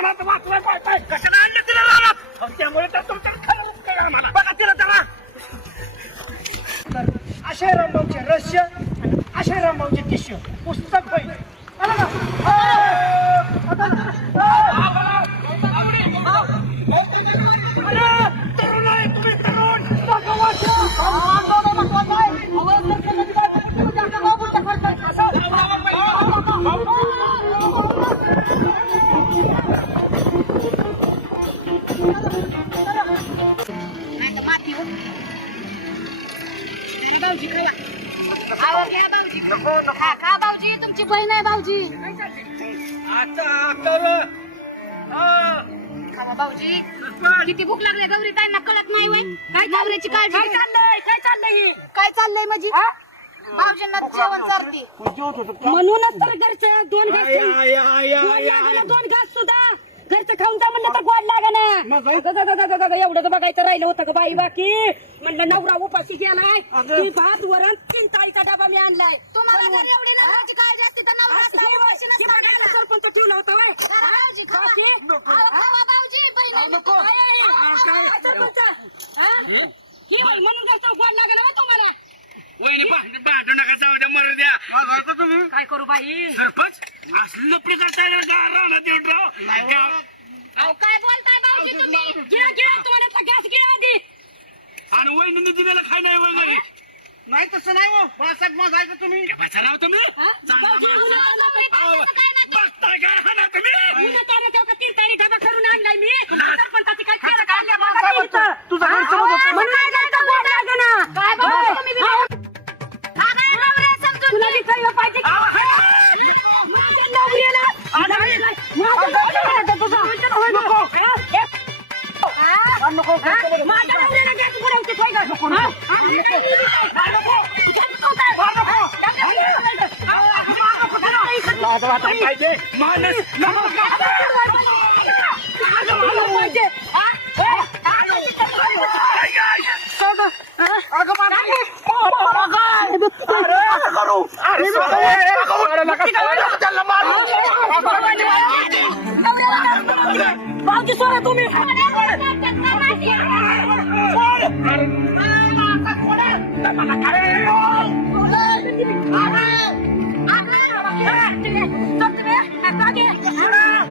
मनात वाचवाय पाय कशाला आणलं तिला राहणार त्यामुळे तर तुमचं खरं उपकार आहे आम्हाला बघा तिला त्याला आशय रामभाऊचे रहस्य आणि आशय रामभाऊचे शिष्य पुस्तक होईल आलं का? तरुण आहे तुम्ही तरुण खा भाऊजी तुमची बहीण आहे भाऊजी आता कर खा भाऊजी किती भूक लागली गौरी ताईंना कळत नाही वय काय नवऱ्याची काळजी काय चाललंय म्हणजे भाऊजींना जेवण चालते म्हणूनच तर घरचं दोन घास सुद्धा घरचं खाऊन जा म्हणलं तर गोड लागा ना एवढं तर बघायचं राहिलं होतं का बाई बाकी म्हणलं नवरा उपाशी गेलाय ती भात वरण 3 ताईचा डबा मी आणलाय तुम्हाला जर एवढी नवऱ्याची काळजी असते तर नवरा असला उपाशी नसता गेला. सरपंच ठेवला होता व्हय. भाऊजी खावा. खावा भाऊजी बहिणी सरपंच ही होय म्हणून घरचं गोड लागा ना तुम्हाला वहिनी भांडू नका जाऊ द्या मरू द्या तुम्ही काय करू बाई सरपंच असलं प्रकार राहणार राव अहो काय बोलताय भाऊजी तुम्ही घ्या तुम्हाला गॅस घ्या आधी आणि वहिनीने दिलेलं खाय नाही वगैरे नाही तसं नाही हो बाळासाहेब मग आहे का तुम्ही बसा राव तुम्ही बसताय का हा ना तुम्ही तीन तारी डबा करून आणलाय मी सरपंचाची काय केलं तुझा काय भाऊजी तुम्ही बी हा काय नवरा समजून तुला बी कळलं पाहिजे माझ्या नवऱ्याला माझ्या नवऱ्याला गॅस पुरवते पाहिजे माणूस भाऊजी सोडा तुम्ही